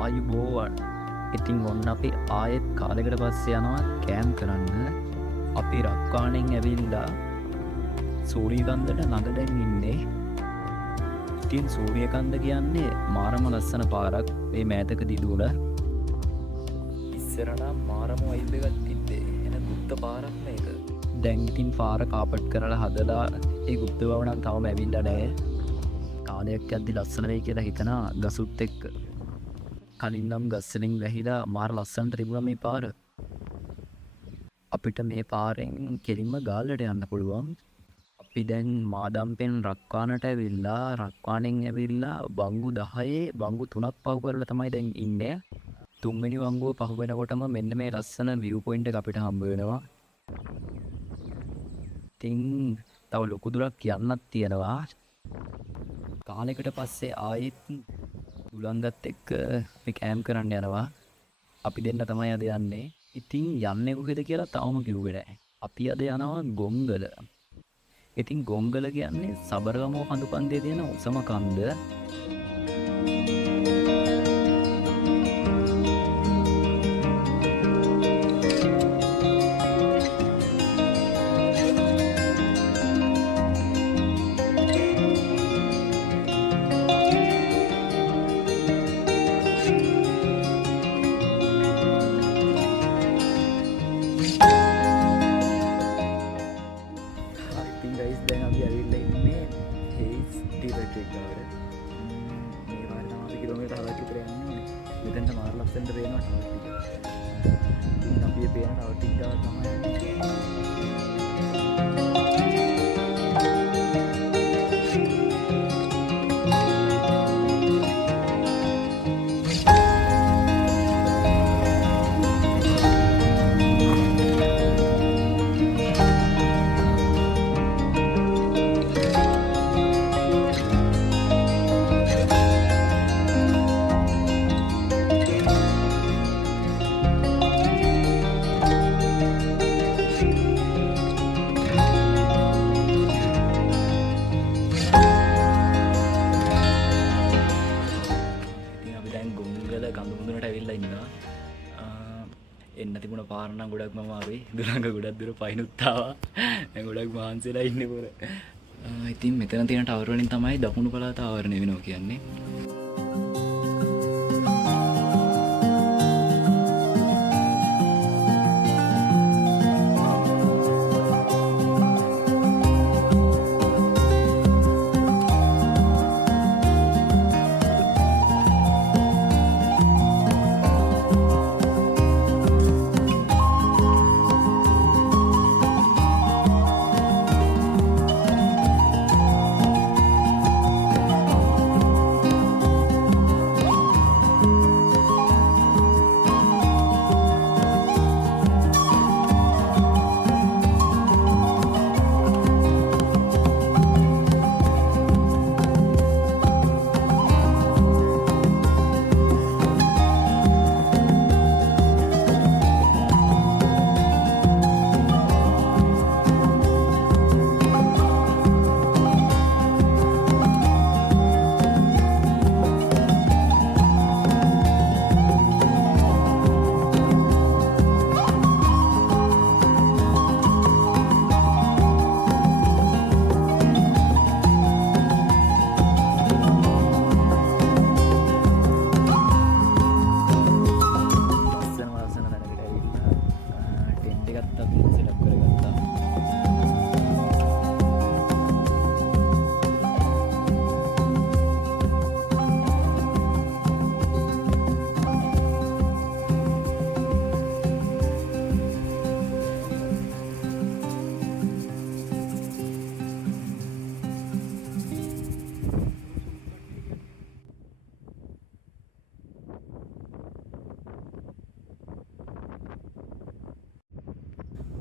ආයුබෝවන්. ඉතින් ඔන්න අපි ආයෙත් කාලෙකට පස්සේ යනවා කෑම් කරන්න. අපි රක්කාණෙන් ඇවිල්ලා සූරියකන්දට ළඟ දැන් ඉන්නේ. ඉතින් සූරියකන්ද කියන්නේ මාරම ලස්සන පාරක් මේ මෑතකදී දුර. ඉස්සරට මාරම වයිබ් එකක් තිබ්බේ. එන ගුප්ත පාරක් මේක. දැන් ඉතින් පාර කාපට් කරලා හදලා ඒ ගුප්ත බව නම් තවම ඇවිල්ලා නැහැ. කාලයක් යද්දි ලස්සන වෙයි කියලා හිතනා ගසුත් එක්ක. කලින් නම් ගස්වලින් වැහිලා මාර ලස්සනට තිබුණා මේ පාර. අපිට මේ පාරෙන් කෙලින්ම ගාල්ලට යන්න පුළුවන්. අපි දැන් මාදම්පෙන් රක්වානට ඇවිල්ලා රක්වානෙන් ඇවිල්ලා බංගු 10 බංගු 3ක් පහු කරලා තමයි දැන් ඉන්නේ. තුන්වෙනි වංගුව පහු වෙනකොටම මෙන්න මේ ලස්සන view point එක අපිට හම්බ වෙනවා. ඉතින් තව ලොකු දුරක් යන්නත් තියෙනවා. කාලයකට පස්සේ ආයෙත් උලංගත් එක්ක මේ කෑම් කරන්න යනවා. අපි දෙන්න තමයි අද යන්නේ. ඉතින් යන්නේ කොහෙද කියලා තාම කිව්වේ නැහැ. අපි අද යනවා ගොංගල. ඉතින් ගොංගල කියන්නේ සබරගමුව කඳුපන්දේ තියෙන උසම කන්ද. එන්න තිබුණ පාර නම් ගොඩක්ම අමාරුයි. දුරංග ගොඩක් දුර පයින්නුත් ආවා. දැන් ගොඩක් මහන්සිලා ඉන්නේ පොර. ඉතින් මෙතන තියෙන ටවර් වලින් තමයි දකුණු පළාත ආවරණය වෙනවා කියන්නේ.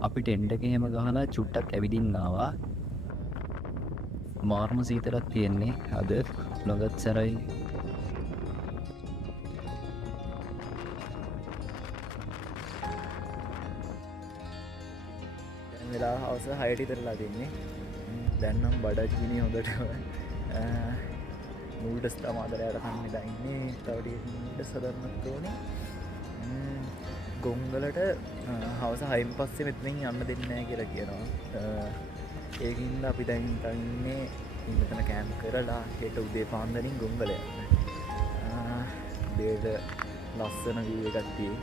අපි ටෙන්ට් එකේ හැම ගහලා චුට්ටක් ඇවිදින්න ආවා. මාර්ම සීතලක් තියෙන්නේ අද ළඟත් සැරයි. දැන් වෙලා හවස 6ට ඉතරලා තින්නේ. දැන් නම් බඩගිනි හොඳට නූඩ්ස් තමයි ආදරයට කන්න දන්නේ. තව ටිකක් නූඩ්ස් හදන්නත් ඕනේ. ගොංගලට හවස 6න් පස්සේ මෙතනින් යන්න දෙන්නේ නැහැ කියලා කියනවා. ඒකින්ද අපි දැන් ඉන්නේ මෙතන කැම්ප් කරලා හෙට උදේ පාන්දරින් ගොංගල යන්න. උදේට ලස්සන view එකක් තියෙයි.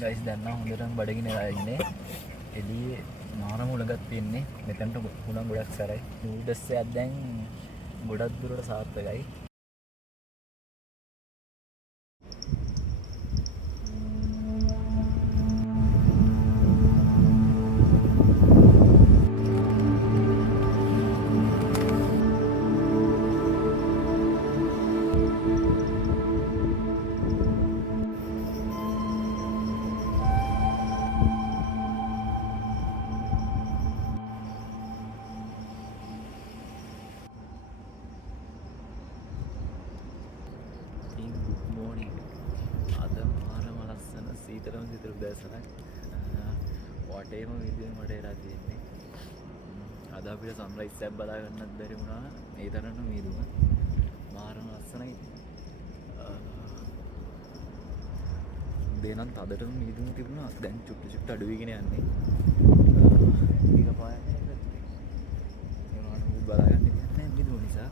ගයිස් දැන් හොඳටම බඩගින වෙලා ඉන්නේ. එළියේ මාරම උලඟක් තියෙන්නේ. මෙතනට උලඟ ගොඩක් සැරයි. නූඩ්ස් එකක් දැන් ගොඩක් දුරට සාර්ථකයි. සිතර උදෑසනක් වටේම විදිහට මට එලා තියෙන්නේ. අද අපිට සන්රයිස් එකක් බලා ගන්නත් බැරි වුණා. ඒ තරම්ම මීදුම මාරම ලස්සනයි. දෙනන් තදටම මීදුම තිබුණා. දැන් චුට්ටු චුට්ටු අඩු වෙගෙන යන්නේ. ඊක පායන්නේ නැත්තේ. ඒනවනම් උත් බලා ගන්න දෙයක් නැහැ මීදුම නිසා.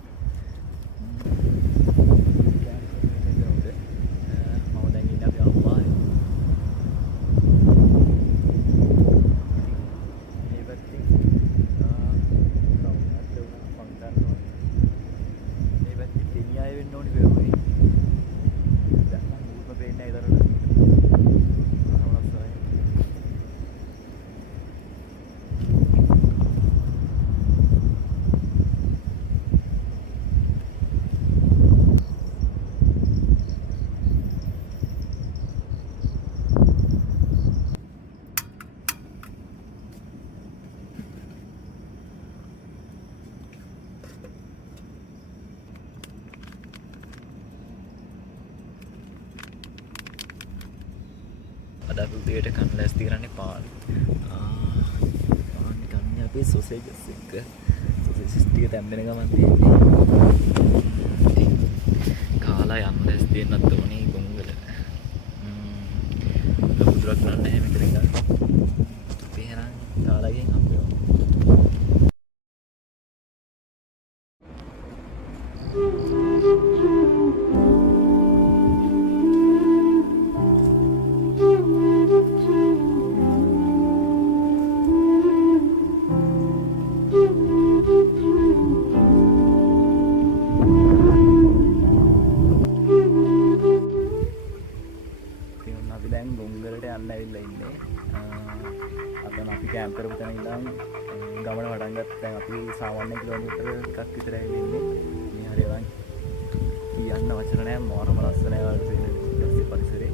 අද අපි උදේට කන්න ලෑස්ති කරන්නේ පාන්. පාන් කන්නේ අපේ සොසේජස් එක. සොසේජස් ටික තැම්බෙන ගමන් තියෙන්නේ. කාලා යන්න ලෑස්ති වෙන්නත් ඕනේ ගොංගල. ලොකු දුරක් නෑ මෙතන ඉඳන්. අපි එහෙනම් කාලාගෙන් හම්බෙමු. කැම්ප් කරපු තැන ඉඳන් ගමන පටන් ගත්තා. දැන් අපි සාමාන්‍ය කිලෝමීටර් එකක් විතර ඇවිල්ලා ඉන්නේ. මේ හරියවන් කියන්න වචන නැහැ. මාරම ලස්සනයි වලට පේන ඉස්සෙ පරිසරේ.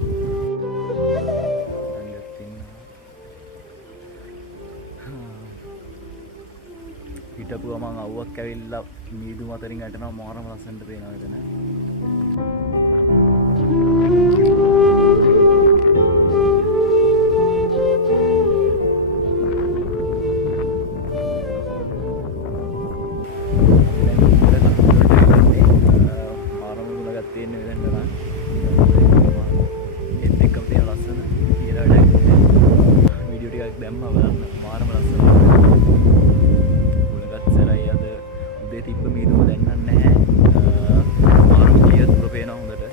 හිටපු ගමන් අවුවක් ඇවිල්ලා මීදුම අතරින් යටනවා. මාරම ලස්සනට පේනවා එතන. තිබ්බ මීදුම දැන් නැහැ. මාරු කියත් ප්‍රපේනවා හොඳට.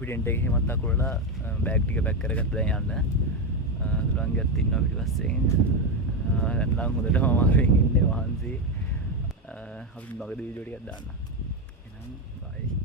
අපි ටෙන්ට් එක එහෙමත් අකුරලා බෑග් ටික පැක් කරගත්ත දැන් යන්න. දුරංගත් ඉන්නවා පිටිපස්සෙන්. නම් හොඳටම අමාරුවෙන් ඉන්නේ වහන්සේ. අපි මගදී වීඩියෝ ටිකක් දාන්න. එහෙනම් බයි.